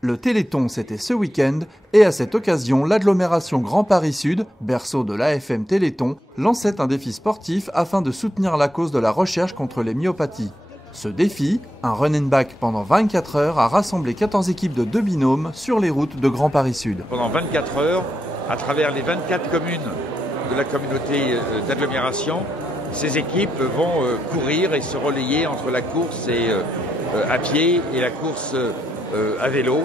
Le Téléthon, c'était ce week-end, et à cette occasion, l'agglomération Grand Paris Sud, berceau de l'AFM Téléthon, lançait un défi sportif afin de soutenir la cause de la recherche contre les myopathies. Ce défi, un run and back pendant 24 heures, a rassemblé 14 équipes de 2 binômes sur les routes de Grand Paris Sud. Pendant 24 heures, à travers les 24 communes de la communauté d'agglomération, ces équipes vont courir et se relayer entre la course à pied et la course à vélo.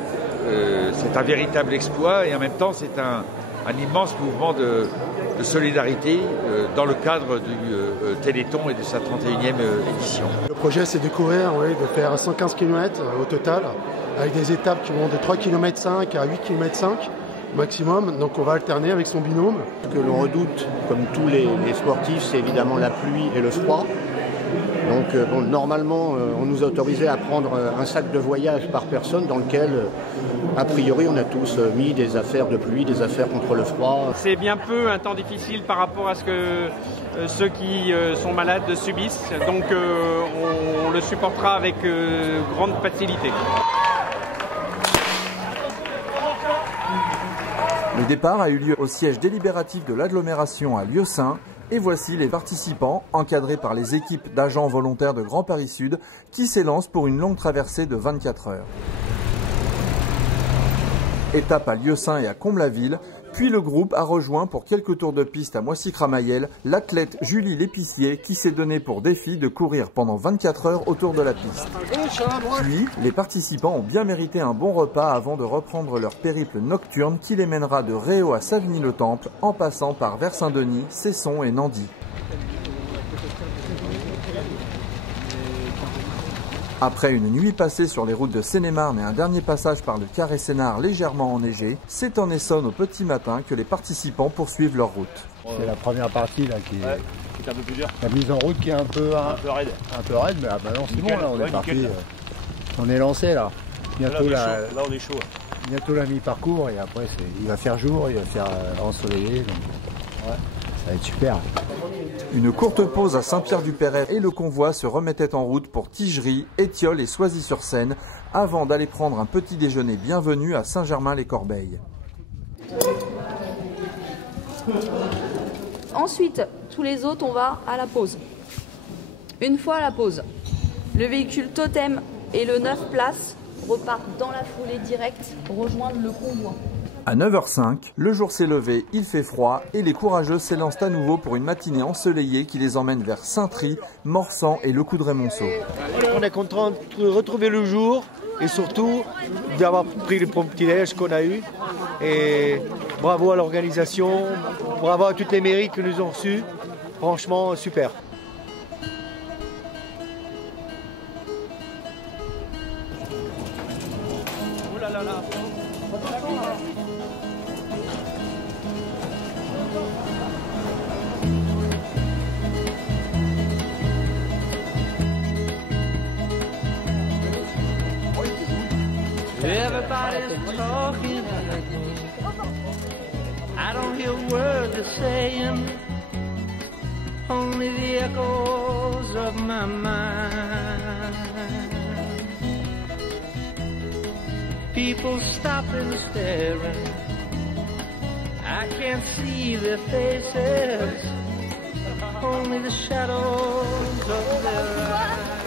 C'est un véritable exploit et en même temps c'est un immense mouvement de solidarité dans le cadre du Téléthon et de sa 31e édition. Le projet c'est de courir, de faire 115 km au total, avec des étapes qui vont de 3,5 km à 8,5 km maximum, donc on va alterner avec son binôme. Ce que l'on redoute, comme tous les sportifs, c'est évidemment la pluie et le froid. Donc normalement, on nous a autorisé à prendre un sac de voyage par personne dans lequel, a priori, on a tous mis des affaires de pluie, des affaires contre le froid. C'est bien peu un temps difficile par rapport à ce que ceux qui sont malades subissent, donc on le supportera avec grande facilité. Le départ a eu lieu au siège délibératif de l'agglomération à Lieusaint. Et voici les participants, encadrés par les équipes d'agents volontaires de Grand Paris Sud, qui s'élancent pour une longue traversée de 24 heures. Étape à Lieusaint et à Comble-la-Ville, puis le groupe a rejoint pour quelques tours de piste à Moissy-Cramayel l'athlète Julie L'Épicier qui s'est donné pour défi de courir pendant 24 heures autour de la piste. Puis, les participants ont bien mérité un bon repas avant de reprendre leur périple nocturne qui les mènera de Réau à Savigny-le-Temple en passant par Vers-Saint-Denis, Cesson et Nandy. Après une nuit passée sur les routes de Seine-et-Marne et un dernier passage par le Carré Sénard légèrement enneigé, c'est en Essonne au petit matin que les participants poursuivent leur route. C'est la première partie là qui est un peu plus dur. La mise en route qui est un peu raide. Un peu raide, mais non, c'est bon, là on est parti. On est lancé là. Bientôt là on est chaud. Bientôt la mi-parcours et après il va faire jour, il va faire ensoleillé. Donc, ça va être super. Une courte pause à Saint-Pierre-du-Perret et le convoi se remettait en route pour Tigerie, Étiolles et Soisy-sur-Seine avant d'aller prendre un petit déjeuner bienvenu à Saint-Germain-les-Corbeilles. Ensuite, tous les autres, on va à la pause. Une fois à la pause, le véhicule totem et le 9 places repartent dans la foulée directe pour rejoindre le convoi. À 9h05, le jour s'est levé, il fait froid et les courageux s'élancent à nouveau pour une matinée ensoleillée qui les emmène vers Saint-Try, Morsan et le Coudray-Monceau. On est content de retrouver le jour et surtout d'avoir pris le bon petit-déj qu'on a eu. Et bravo à l'organisation, bravo à toutes les mairies que nous ont reçues. Franchement, super. Oh là là là. Everybody's talking, I don't hear words they're saying, only the echoes of my mind. People stop and staring, I can't see their faces, only the shadows of their eyes.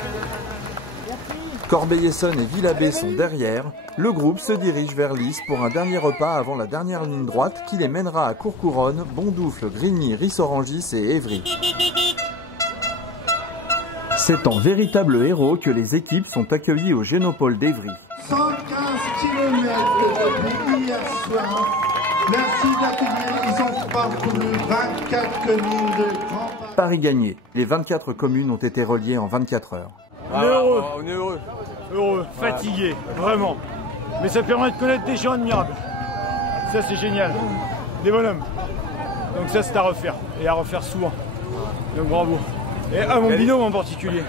Corbeil-Essonnes et Villabé sont derrière. Le groupe se dirige vers Lys pour un dernier repas avant la dernière ligne droite qui les mènera à Courcouronnes, Bondoufle, Grigny, Rissorangis et Évry. C'est en véritable héros que les équipes sont accueillies au Génopole d'Évry. 115 km depuis hier soir. Merci d'accueillir. Ils ont parcouru 24 communes de Grand Paris. Paris gagné. Les 24 communes ont été reliées en 24 heures. On est heureux, fatigué, vraiment. Mais ça permet de connaître des gens admirables. Ça c'est génial. Des bonhommes. Donc ça c'est à refaire. Et à refaire souvent. Donc bravo. Et à mon binôme en particulier.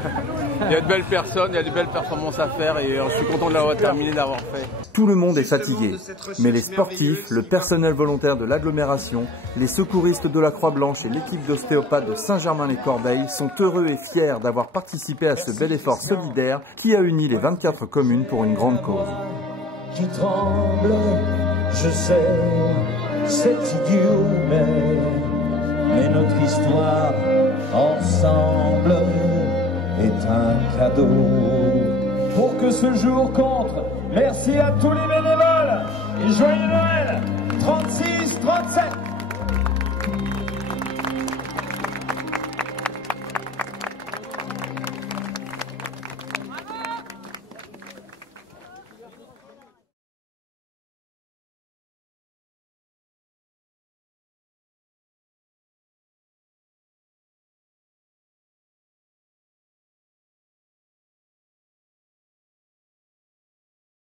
Il y a de belles personnes, il y a de belles performances à faire et je suis content de l'avoir terminé, d'avoir fait. Tout le monde est fatigué, mais les sportifs, le personnel volontaire de l'agglomération, les secouristes de la Croix-Blanche et l'équipe d'ostéopathes de Saint-Germain-les-Corbeilles sont heureux et fiers d'avoir participé à ce bel effort solidaire qui a uni les 24 communes pour une grande cause. Qui tremble, je sais, c'est idiot, mais notre histoire ensemble est un cadeau. Pour que ce jour compte, merci à tous les bénévoles et joyeux Noël 36-37.